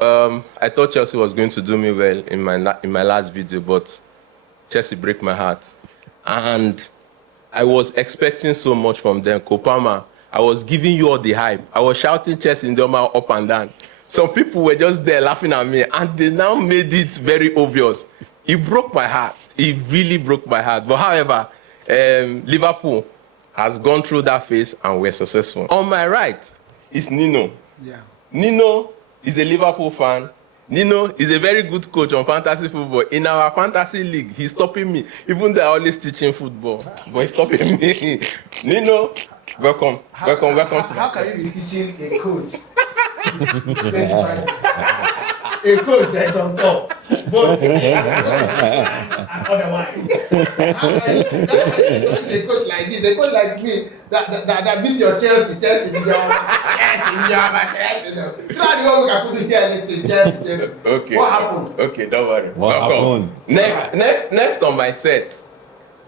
I thought Chelsea was going to do me well in my last video, but Chelsea break my heart. And I was expecting so much from them. Kopama, I was giving you all the hype. I was shouting Chelsea in Doma up and down. Some people were just there laughing at me, and they now made it very obvious. It broke my heart. It really broke my heart. But however, Liverpool has gone through that phase and we're successful. On my right is Nino. Yeah. Nino is a Liverpool fan. Nino is a very good coach on fantasy football. In our fantasy league, he's stopping me. Even though I always teaching football, but he's stopping me. Nino, welcome. How can you be teaching a coach? A coach that's on top. But otherwise, a coach like this, a coach like me that beat your Chelsea. You know the one we can put in here anything, Chelsea. Okay. What happened? Okay, don't worry. What happened? Next on my set,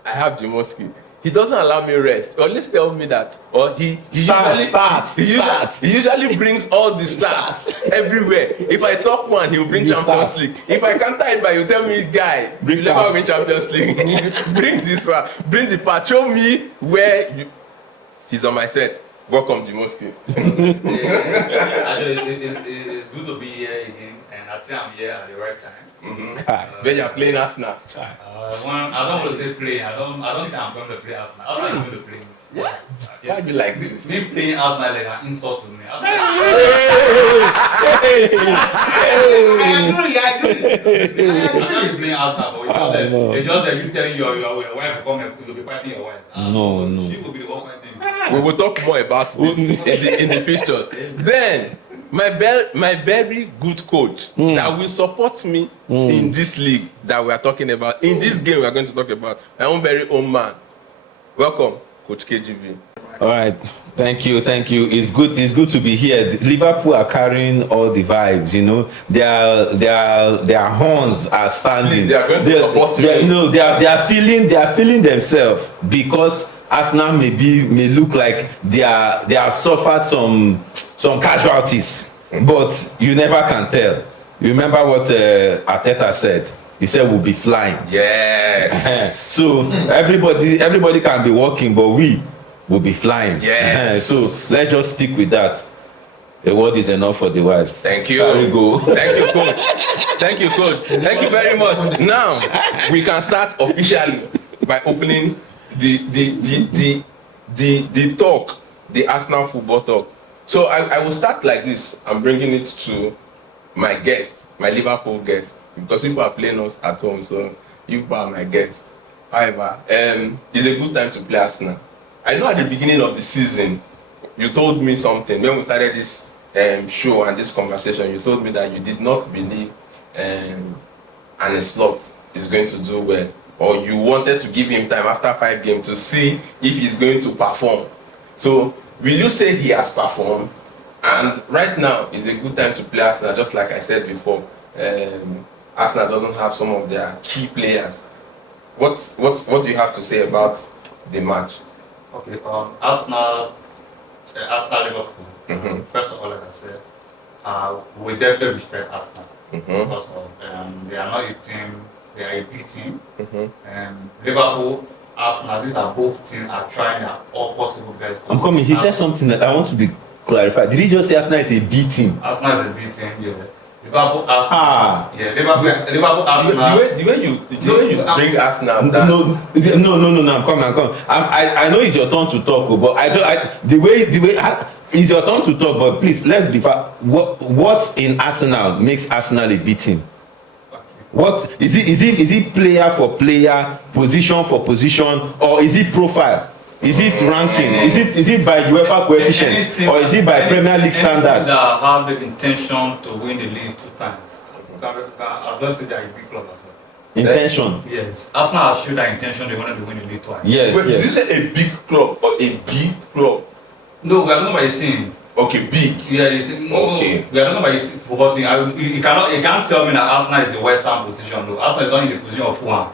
I have Jimoski. He doesn't allow me rest. Or let's tell me that. Or he usually brings all the stats everywhere. If I talk one, he'll bring Champions League. If I can't tie it by, you tell me, guy, you'll never win Champions League. Bring this one. Bring the part. Show me where you... He's on my set. Welcome, Jimoski. It's good to be here again, and I think I'm here at the right time. When you're playing Arsenal. I don't want to say play. I don't think I'm going to play Arsenal. I'm not going to play. Yeah. Why do you like this? Me playing Arsenal like an insult to me. I agree. I'm playing Arsenal, but it's just that you telling your wife to come and you'll be fighting your wife. No. She will be the one fighting. We will talk more about this in the fixtures. Then, my very good coach that will support me in this league that we are talking about, in this game we are going to talk about, my own very own man. Welcome, Coach KGB. All right, thank you. It's good to be here. Liverpool are carrying all the vibes, you know. Their horns are standing. Please, they are going to support me. You know, they are feeling themselves, because Arsenal may look like they are suffered some casualties, but you never can tell. You remember what Arteta said? He said we'll be flying. Yes. So everybody can be walking, but we will be flying. Yes. So let's just stick with that. The word is enough for the wise. Thank you. There we go. Thank you, coach. Thank you, coach. Thank you very much. Now we can start officially by opening the talk, the Arsenal football talk. So I will start like this. I'm bringing it to my guest, my Liverpool guest, because people are playing us at home, so you are my guest. However, it's a good time to play Arsenal. I know at the beginning of the season, you told me something. When we started this show and this conversation, you told me that you did not believe Arne Slot is going to do well, or you wanted to give him time after 5 games to see if he's going to perform. So will you say he has performed? And right now is a good time to play Arsenal, just like I said before. Arsenal doesn't have some of their key players. What do you have to say about the match? Okay, Arsenal Liverpool. First of all, like I said, we definitely respect Arsenal because of, they are not a team, they are a big team. Liverpool, Arsenal, these are both teams are trying their all possible best. I'm coming. He said something that I want to be clarified. Did he just say Arsenal is a B team? Arsenal is a big team, yeah. Liverpool, Arsenal. Yeah, Liverpool, Arsenal. The way you bring Arsenal down. No, I'm coming. I know it's your turn to talk, but the way it's your turn to talk, but please let's be fair. What in Arsenal makes Arsenal a B team? What is it? Is it player for player, position for position, or is it profile? Is it ranking? Is it by UEFA coefficients, or is it by Premier League standards? That have the intention to win the league 2 times. As well as they are a big club as well. Intention. Yes, Arsenal has showed that intention. They wanted to win the league twice. Yes. Wait, did you say a big club or a big club? No, we are not by a team. Okay, big. Yeah, you think, no, Okay. we are talking about the football thing. You can't tell me that Arsenal is in West Ham position. No, Arsenal is not in the position of Fulham.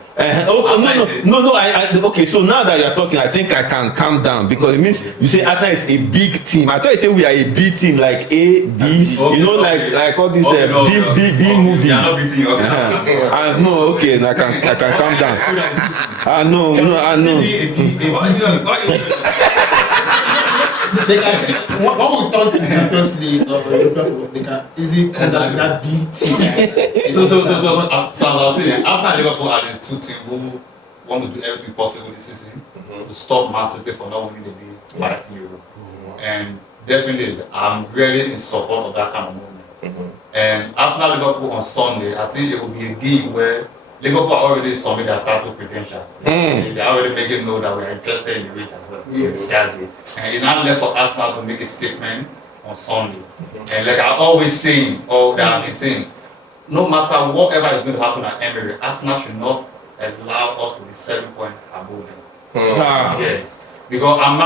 No. Okay, so now that you're talking, I think I can calm down because it means you say Arsenal is a big team. I thought you said we are a big team, like A, B. Okay, you know, okay. like all these B movies. You are not beating. Okay. No, okay, I can calm down. I know. They can, when we talk to Champions League or European football, they can easily come down to that big team. So as I was saying, Arsenal and Liverpool are the two teams who want to do everything possible this season to stop Man City from not winning the league by Euro. And definitely, I'm really in support of that kind of movement. And Arsenal Liverpool on Sunday, I think it will be a game where Liverpool already submitted their title credential. They already making know that we are interested in the race as well. Yes. That's it. And it's not left for Arsenal to make a statement on Sunday. And like I always saying, or that I've been saying, no matter whatever is going to happen at Emirates, Arsenal should not allow us to be 7 points above them. Yes. Because I'm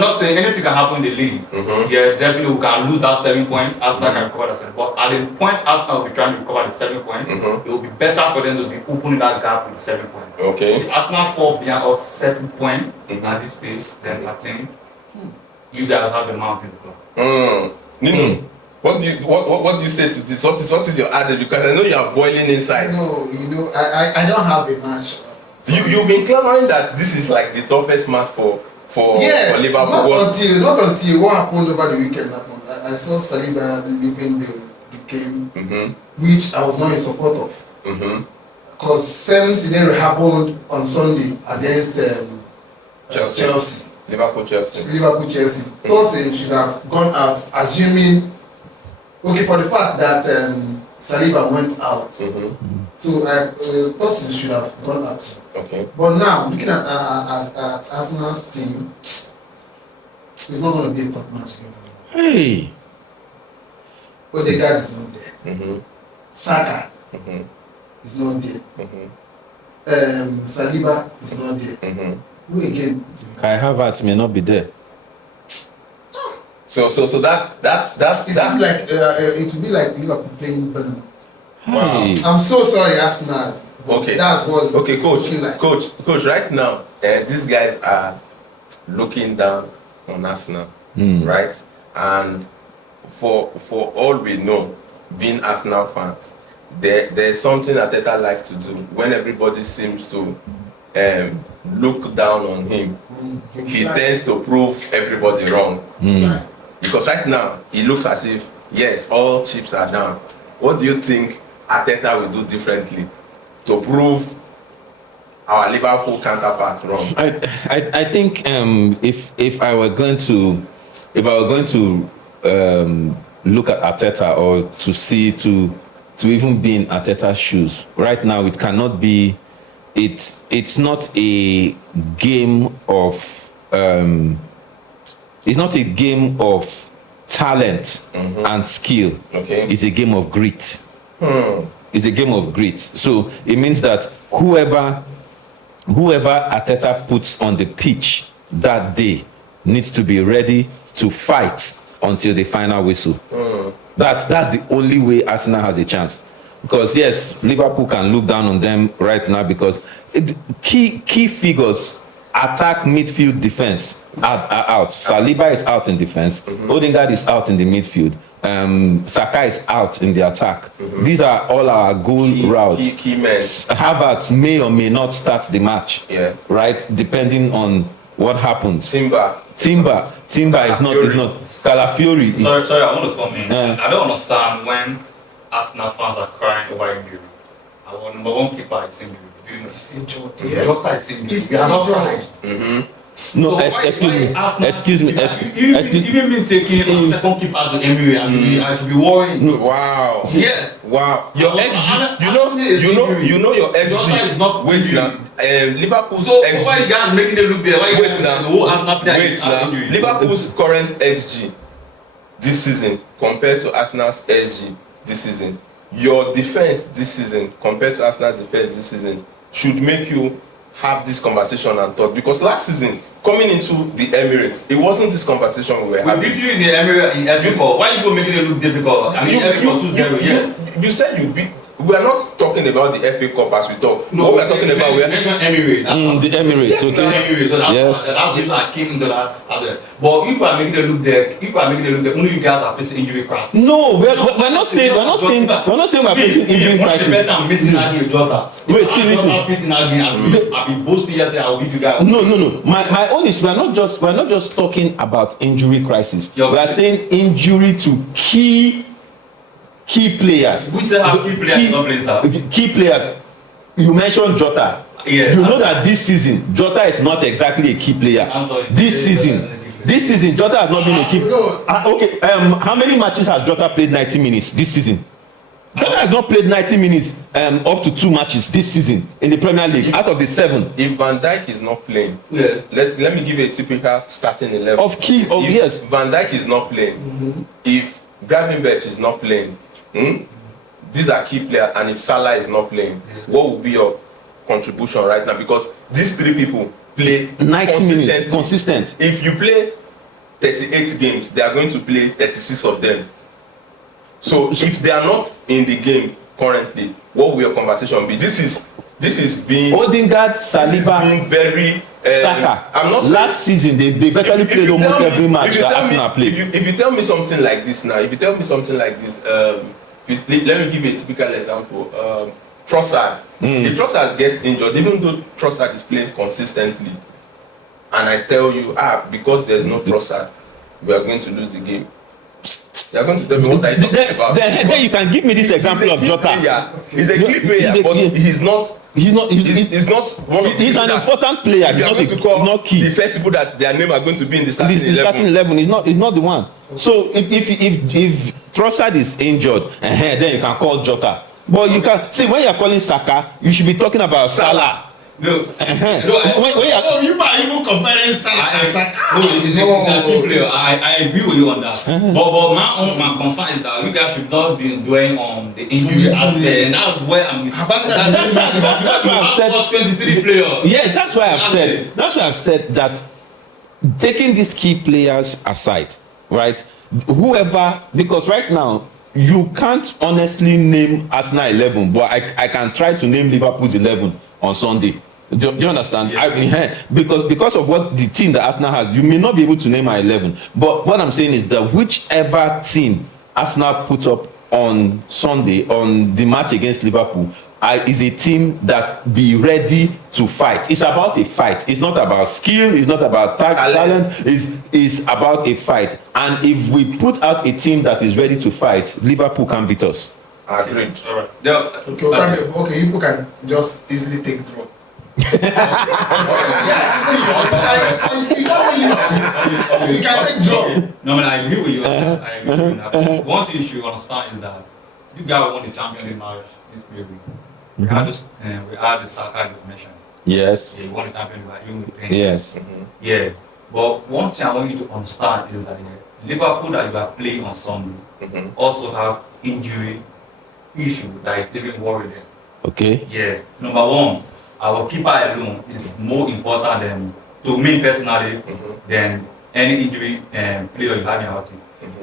not saying anything can happen in the league. Yeah, definitely we can lose that 7 points. Arsenal can recover that 7 points. But at the point Arsenal will be trying to recover the 7 points, it will be better for them to be opening that gap with the 7 points. Okay. If Arsenal fall behind us 7 points at this stage, then I think you guys have the mountain to climb. Nino, what do you say to this? What is your added? Because I know you are boiling inside. No, I don't have a match. You've been clamoring that this is like the toughest match for Liverpool. Not until what happened over the weekend happened. I saw Saliba leaving the game, which I was not in support of. Because same scenario happened on Sunday against Chelsea. Liverpool Chelsea. Tosin should have gone out, assuming for the fact that Saliba went out. So Tosin should have gone out. Okay. But now, looking at Arsenal's team, it's not going to be a tough match again. Hey. Odegaard is not there. Saka is not there. Saliba is not there. Who again? Kai Havertz may not be there. So that's It seems like it will be like Liverpool playing Burnley. Wow. Hey. I'm so sorry, Arsenal. Okay. That's what okay, it's looking like. coach. Right now, these guys are looking down on Arsenal, right? And for all we know, being Arsenal fans, there's something Arteta likes to do when everybody seems to look down on him. He tends to prove everybody wrong. Because right now, it looks as if, yes, all chips are down. What do you think Arteta will do differently to prove our Liverpool counterpart wrong? I think if I were going to look at Arteta or to even be in Arteta's shoes right now, it cannot be. It's not a game of it's not a game of talent and skill. Okay. It's a game of grit. It's a game of grit. So it means that whoever Arteta puts on the pitch that day needs to be ready to fight until the final whistle. That's the only way Arsenal has a chance. Because yes, Liverpool can look down on them right now because key figures, attack, midfield, defense are out. Saliba is out in defense. Odegaard is out in the midfield. Saka is out in the attack. These are all our goal routes. Key men. Havertz may or may not start the match. Yeah. Right, depending on what happens. Timber is not. Calafiori. Sorry, I want to come in. I don't understand when Arsenal fans are crying over injury. Our number one keeper is injured. He's injured. Jota is injured. He's They are not injured. crying. No, So excuse me. Even me taking a second keeper to Emirates, I should be worrying. Wow. Yes. Wow. Your XG. You know your XG. Jota is not Wait injured. now. Liverpool's So XG. why you guys making it look there? Why you Wait guys now. the whole Arsenal player Wait is now. injured? Liverpool's current XG this season compared to Arsenal's XG this season. Your defense this season compared to Arsenal's defense this season should make you have this conversation and talk, because last season coming into the Emirates, it wasn't this conversation we were having. We beat you in the Emirates in every call. Why you go making it look difficult? I mean, every call 2-0. Yes. You said you beat. We are not talking about the FA Cup as we talk. No, what we are talking about, we are mentioned Emirates. The Emirates, Yes, okay. Emirates. So that's the reason I came into that. But if I make it look there, only you guys are facing injury crisis. No, we're not saying we're facing injury crisis. The person I'm missing Adi Jota. Wait, see, listen. I've been boasting yesterday. I'll beat you guys. No. My own is we're not just talking about injury crisis. We are saying injury to key players. We say our key players not playing, sir. Key players. You mentioned Jota. Yes, you know that this season Jota is not exactly a key player. I'm sorry. This season Jota has not been a key. Okay. How many matches has Jota played 90 minutes this season? Jota has not played 90 minutes up to 2 matches this season in the Premier League out of the 7. If Van Dijk is not playing, Yeah. let me give you a typical starting 11. If Yes. Van Dijk is not playing, if Gravenberch is not playing, these are key players, and if Salah is not playing, what will be your contribution right now? Because these 3 people play 90 minutes consistent. If you play 38 games, they are going to play 36 of them. So if they are not in the game currently, what will your conversation be? This is being Odegaard, Saliba, being very Saka. I'm not last season they virtually played almost every match that Arsenal played. If you tell me something like this now, let me give you a typical example. Trossard. If Trossard gets injured, even though Trossard is playing consistently, and I tell you, because there's no Trossard, we are going to lose the game. You are going to tell me what I talking about. Then you can give me this example of Jota. He's a key player, but he's not one of the he's an important player. If you are going to call the first people that their name are going to be in the starting 11, he's not the one. So if Trossard is injured, then you can call Jota. But you can see when you are calling Saka, you should be talking about Salah. No. When you are even comparing Salah and Saka. He's a key player. I agree with you on that. But my concern is that you guys should not be dwelling on the injury aspect, and that's where I'm. That's why I've said 23 players. Yes, that's why I've said that taking these key players aside, right? Whoever, because right now you can't honestly name Arsenal 11, but I can try to name Liverpool's 11 on Sunday. Do you understand? Yes. Because of what the team that Arsenal has, you may not be able to name our 11. But what I'm saying is that whichever team Arsenal put up on Sunday on the match against Liverpool is a team that be ready to fight. It's about a fight. It's not about skill. It's not about talent. It's about a fight. And if we put out a team that is ready to fight, Liverpool can beat us. Agreed. All right. Okay, people can just easily take draw. You can take draw. No, I agree with you. I agree with you. Now. One thing you should understand is that you guys won the Champions League this period. We had the Saka you mentioned. Yes. Yeah, you won the Champions League. You won Yes. Yeah. But one thing I want you to understand is that Liverpool that you are playing on Sunday also have injury issue that is even worrying them. Okay. Yes. Number one, our keeper alone is more important than, to me personally, than any injury player you have in our team.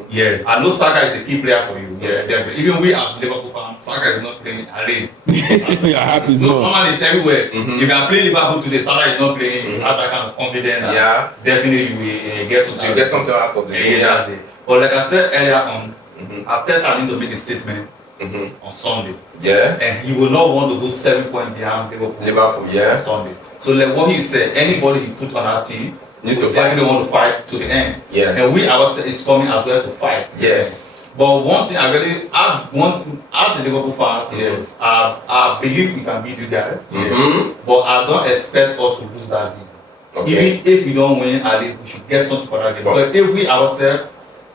Yes, I know Saka is a key player for you. Yeah, definitely. Even we as Liverpool fans, Saka is not playing at least. We are happy. No, normally it's everywhere. If you are playing Liverpool today, Saka is not playing. You have that kind of confidence. Definitely you will get something. You get something out of the game. That's it. But like I said earlier on, Arteta need to make a statement on Sunday. Yeah. And he will not want to go 7 points behind Liverpool. Yeah. On Sunday. So like what he said, anybody he put on our team needs to fight. Definitely want to fight to the end. Yeah. And we ourselves is coming as well to fight. Yes. But one thing I want as a Liverpool fans, yes, I believe we can beat you guys. Yes. But I don't expect us to lose that game. Okay. Even if we don't win, at least we should get something for that game. But if we ourselves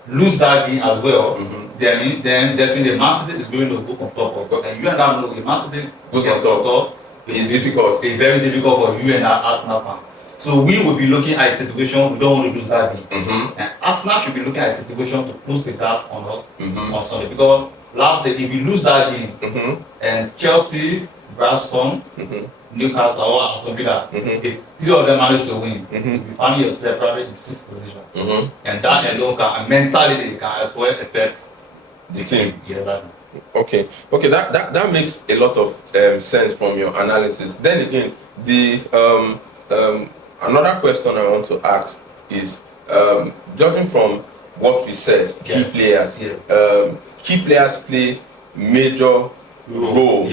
lose that game as well, then definitely Man City is going to go on top of. And you and I know if Man City goes on top, it's difficult. It's very difficult for you and Arsenal fans. So we will be looking at a situation we don't want to lose that game. And Arsenal should be looking at a situation to close the gap on us on Sunday. Because last day, if we lose that game, and Chelsea, Brighton, Newcastle or Aston Villa, if 3 of them manage to win, you find yourself probably in 6th position. And that alone can, mentality can as well affect the team. Yeah, exactly. Okay, that makes a lot of sense from your analysis. Then again, the another question I want to ask is, judging from what we said, key players play major role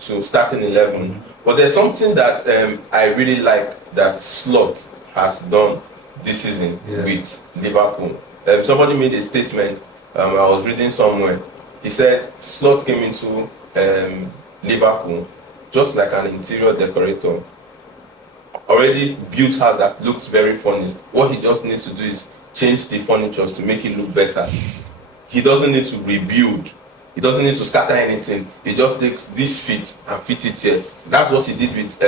to starting 11. But there's something that I really like that Slot has done this season with Liverpool. Somebody made a statement. I was reading somewhere. He said Slot came into Liverpool just like an interior decorator. Already built house that looks very furnished. What he just needs to do is change the furniture to make it look better. He doesn't need to rebuild. He doesn't need to scatter anything. He just takes this fit and fit it here. That's what he did with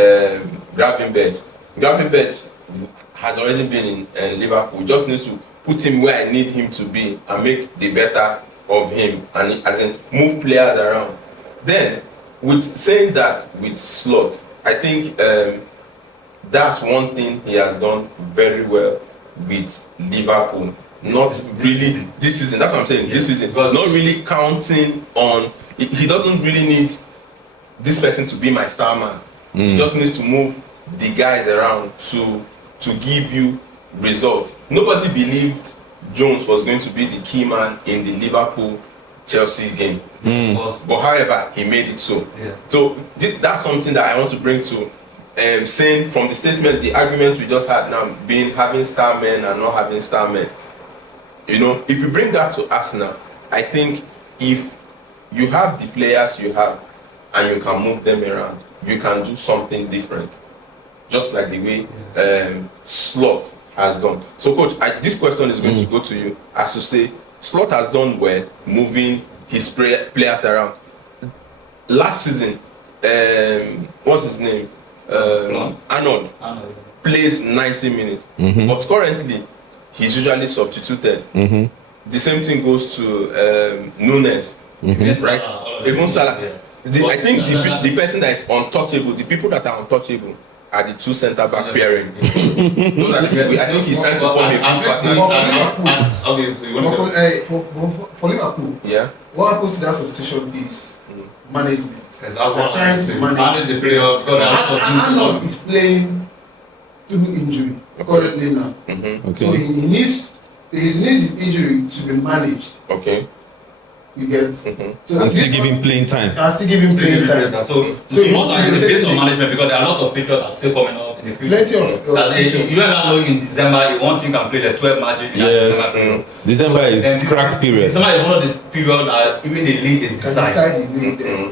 Gravenberch. Gravenberch has already been in Liverpool. He just needs to put him where I need him to be and make the better of him, and as in move players around. Then, with saying that with Slot, I think that's one thing he has done very well with Liverpool. Not really this season. That's what I'm saying. This season, not really counting on. He doesn't really need this person to be my star man. He just needs to move the guys around to give you results. Nobody believed Jones was going to be the key man in the Liverpool Chelsea game, but however he made it so. So that's something that I want to bring to. Saying from the statement, the argument we just had now, being having star men and not having star men. You know, if you bring that to Arsenal, I think if you have the players you have and you can move them around, you can do something different, just like the way Slot has done. So, Coach, this question is going to go to you. As to say, Slot has done well moving his players around. Last season, what's his name? Arnold plays 90 minutes, but currently he's usually substituted. The same thing goes to Nunes, right? Even Salah. I think the person that is untouchable, the people that are untouchable, are the two centre back pairing. Those are the people. I think he's trying to form a for Liverpool, what happens to that substitution is management. They're trying to manage the player. Arnold is playing through injury currently now. So he needs his injury to be managed. You get so and still give him playing time. So it's based on management, because there are a lot of pictures that are still coming up in the future. Plenty of you never know in December, one team can play the 12 matches. Yes. December is crack period. December is one of the periods that even the league is decided.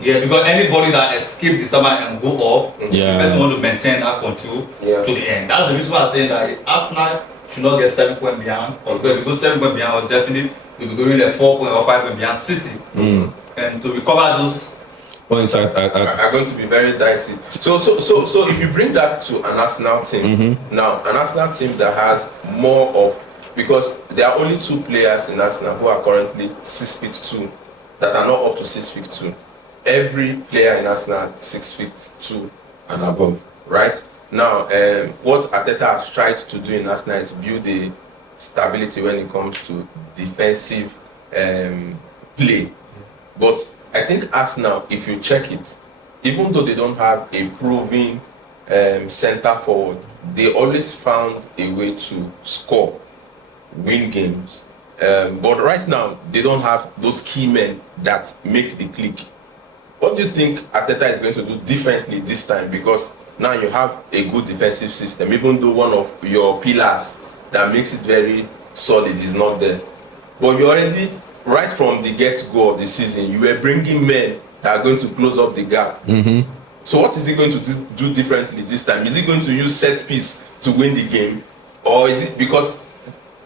Yeah, because anybody that escaped December and go up, the person want to maintain that control to the end. That's the reason why I'm saying that Arsenal should not get 7 points behind, or because 7 points behind, or definitely we could go in like 4 points or 5 points behind City. And to recover those points are going to be very dicey. So if you bring that to an Arsenal team, now an Arsenal team that has more of, because there are only 2 players in Arsenal who are currently 6'2", that are not up to 6'2". Every player in Arsenal 6'2" and above, right? Now, what Arteta has tried to do in Arsenal is build a stability when it comes to defensive play. But I think Arsenal, if you check it, even though they don't have a proven centre forward, they always found a way to score, win games. But right now, they don't have those key men that make the click. What do you think Arteta is going to do differently this time? Because now you have a good defensive system, even though one of your pillars that makes it very solid is not there. But you already, right from the get-go of the season, you were bringing men that are going to close up the gap. So what is he going to do differently this time? Is he going to use set piece to win the game? Or is it because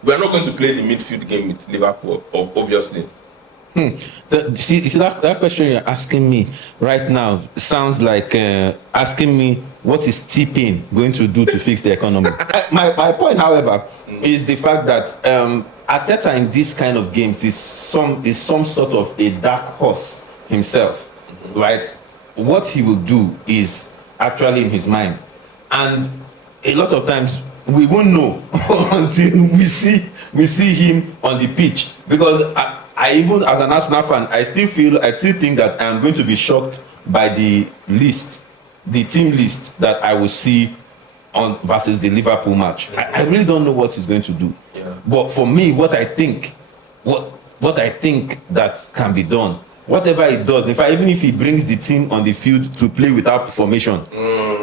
we're not going to play the midfield game with Liverpool, obviously? See that question you're asking me right now sounds like asking me what is T-Pain going to do to fix the economy. My point, however, is the fact that Arteta in this kind of games is some sort of a dark horse himself, right? what he will do is actually in his mind, and a lot of times we won't know until we see him on the pitch. Because I even as an Arsenal fan, I still think that I am going to be shocked by the team list that I will see on versus the Liverpool match. I really don't know what he's going to do. Yeah. But for me, what I think that can be done, whatever he does, in fact, even if he brings the team on the field to play without formation,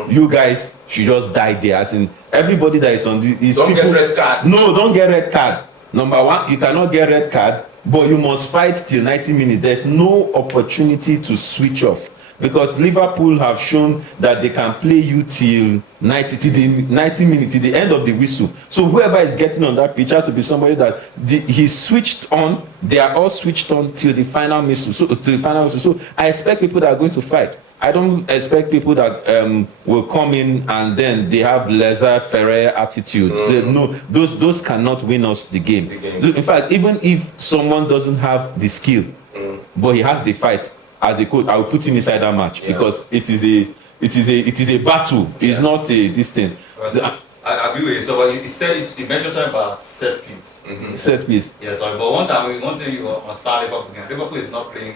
you guys should just die there. As in, everybody that is on the get red card. No, don't get red card. Number one, you cannot get red card, but you must fight till 90 minutes. There's no opportunity to switch off, because Liverpool have shown that they can play you till 90 minutes, till the end of the whistle. So whoever is getting on that pitch has to be somebody that he's switched on. They are all switched on till the final whistle. So I expect people that are going to fight. I don't expect people that will come in and then they have laissez-faire attitude. No, those cannot win us the game. In fact, even if someone doesn't have the skill, but he has the fight, as a coach, I will put him inside that match, because it is a battle. It's not a this thing. I agree with you. So you mentioned something about set piece. Set piece. Yeah, sorry, but one thing you start Liverpool is not playing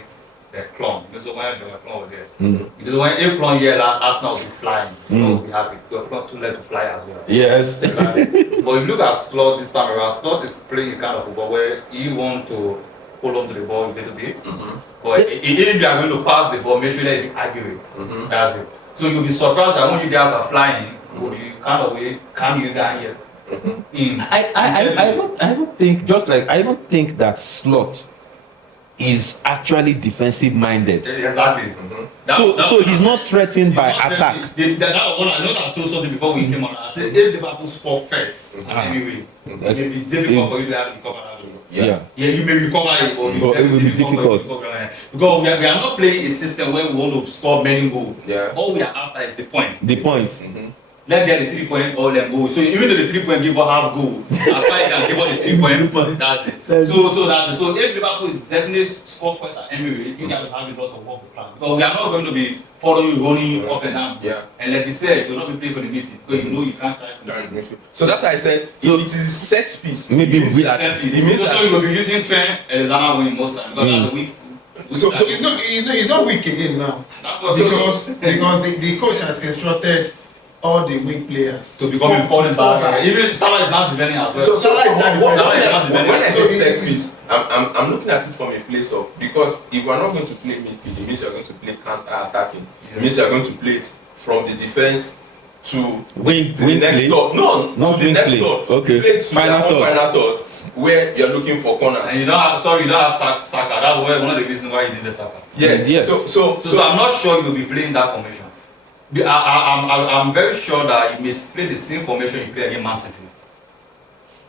the clone. You know, when the clone was there. You know, when a clone here, Arsenal will be flying. So we have the clone too late to fly as well. Yes. But if you look at Slot this time around, Slot is playing a kind of football where you want to hold on to the ball a little bit. But if you are going to pass the ball, make sure that you argue it. That's it. So you'll be surprised that when you guys are flying, you kind of way calm you down here. I even think that Slot is actually defensive minded. Exactly. So he's not threatened by attack. I know that I told something before we came on. I said if Liverpool score first, anyway, it may be difficult for you to have recover that goal. Yeah, you may recover it, but it will be difficult. Because we are not playing a system where we want to score many goals. Yeah. All we are after is the point. The point. Let get the 3 point, all them go. So even though the 3 point give us half goal, as far as can give us the 3 point, that's it. So if Liverpool definitely score first at Emirates, you guys will have a lot of work to plan. Because we are not going to be following you, running you up and down. Yeah. And like we said, you'll not be playing for the midfield because you know you can't try to midfield. So that's why I said if it is set piece, maybe it means so you will be using Trent and Zana winning most times because that's the week. So he's not weak again now. That's what because the coach has instructed all the wing players to become falling back. Even Salah is not defending as well. So Salah is not defending. When I say set piece, I'm looking at it from a place of, because if we're not going to play midfield, it means you're going to play counter attacking. It means you're going to play it from the defense to the next third. No, to the next third. Okay. Final third, where you're looking for corners. And you don't have Saka. That's one of the reasons why you did the Saka. Yeah. Yes. So I'm not sure you'll be playing that formation. I'm very sure that you may play the same formation you play against Man City,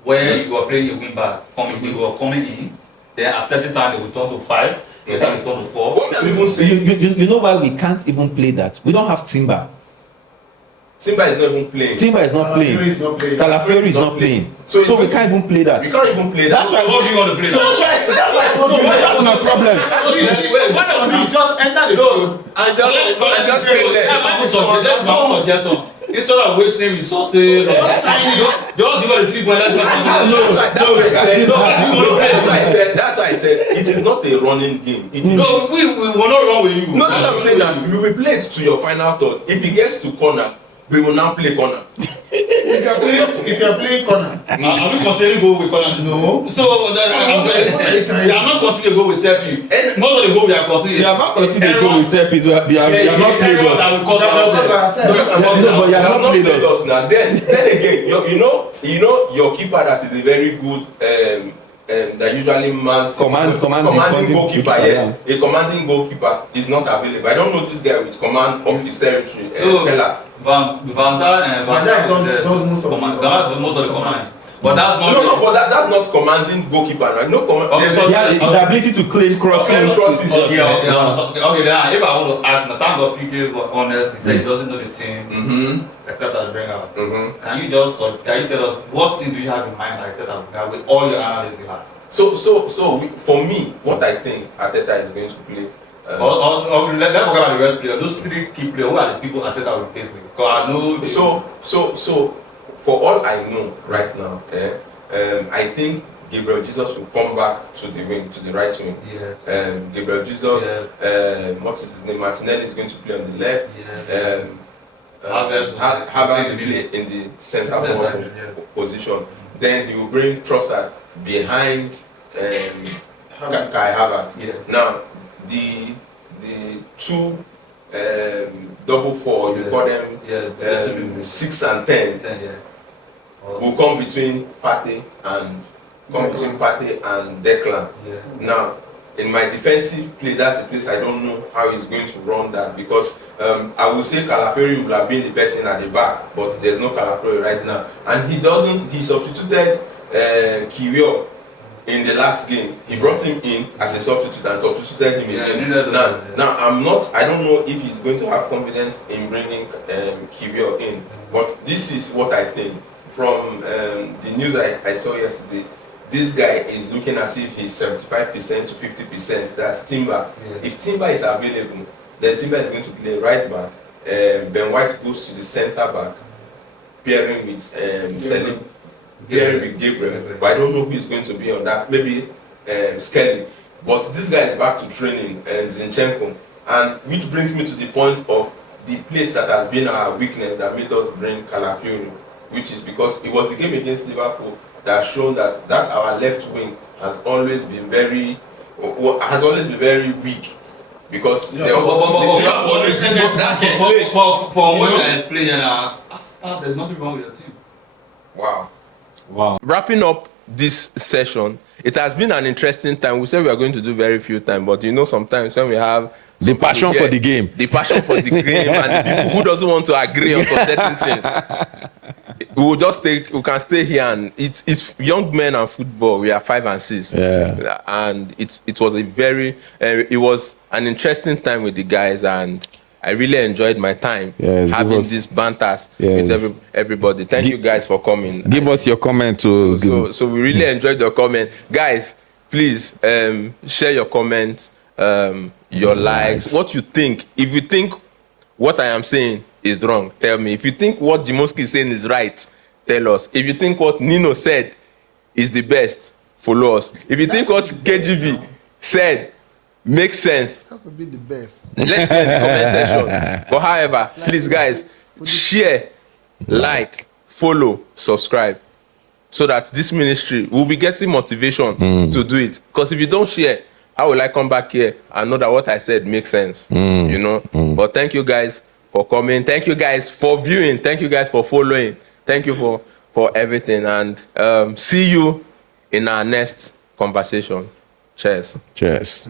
where you are playing a wing back, you are coming in, then at certain time they will turn to 5, then they will turn to 4. What are we even saying? You know why we can't even play that? We don't have Timber. Timber is not even playing. Timber is not playing. Calafiori is not playing. So we can't even play that. We can't even play that. That's why what do you want to play? So that's That's my problem. one of these just enter the field and just play there. That's my suggestion. Instead of wasting resources, just sign it. just give us the 3 point. That's why I said it is not a running game. No, we will not run with you. No, that's what I'm saying. That you will play it to your final third. If it gets to corner, we will now play corner. If you are playing corner, Are we considering go with corner? No. So we are not considering go with Sepi. Most of the goal we are considering. You are not considering go with Sepis. You are not played us. But you have not played us now. Then again, you know your keeper that is a very good that usually commanding goalkeeper. Yes, a commanding goalkeeper is not available. I don't know this guy with command of his territory. Van Dijk does most of the command. But that's not that's not commanding goalkeeper, right? No command. His ability to claim crosses. Okay, then if I want to ask, Nathan got PK honest, he said he doesn't know the team. Except that bring out. Can you tell us what team do you have in mind like that with all your analysis you have? So for me, what I think Arteta is going to play Let's forget about the rest players. Those 3 key players, who are the people Arteta will replace with? Because I know. So, for all I know right now, I think Gabriel Jesus will come back to the wing, to the right wing. Yes. Gabriel Jesus, what is his name? Martinelli is going to play on the left. Yes. Havertz will play in the centre forward position. Then he will bring Trossard behind Kai Havertz. Yeah. Now the 2 double 4, you call them 6 and 10. Will come between Partey and Declan. Yeah. Now, in my defensive play, that's the place I don't know how he's going to run that, because I would say Calafiori would have been the person at the back, but there's no Calafiori right now, and he substituted Kiwior in the last game. He brought him in as a substitute and substituted him again. Now I don't know if he's going to have confidence in bringing Kiwior in, but this is what I think from the news I saw yesterday. This guy is looking as if he's 75% to 50%. That's Timber. Yeah. If Timber is available, then Timber is going to play right back. Ben White goes to the centre back, pairing with Gabriel. But I don't know who is going to be on that. Maybe Skelly. But this guy is back to training, Zinchenko. And which brings me to the point of the place that has been our weakness that made us bring Calafiori, which is because it was the game against Liverpool that shown that our left wing has always been very weak, because there was for what you explain Arsenal, there's nothing wrong with your team. Wow. Wrapping up this session, it has been an interesting time. We said we are going to do very few time, but sometimes when we have the passion for the game, and the people who doesn't want to agree on some certain things, we can stay here, and it's young men and football. We are 5 and 6, and it was it was an interesting time with the guys, and I really enjoyed my time having these banters with everybody. Thank you guys for coming. Give us your comment too. So we really enjoyed your comment, guys. Please share your comments, your likes, what you think. If you think what I am saying is wrong, tell me. If you think what Jimoski is saying is right, tell us. If you think what Nino said is the best, follow us. If you think what KGB said makes sense, has to be the best. Let's see in the comment section. But however, please guys, share, like, follow, subscribe, so that this ministry will be getting motivation to do it. Because if you don't share, how will I come back here and know that what I said makes sense? But thank you guys for coming. Thank you guys for viewing. Thank you guys for following. Thank you for everything. And see you in our next conversation. Cheers.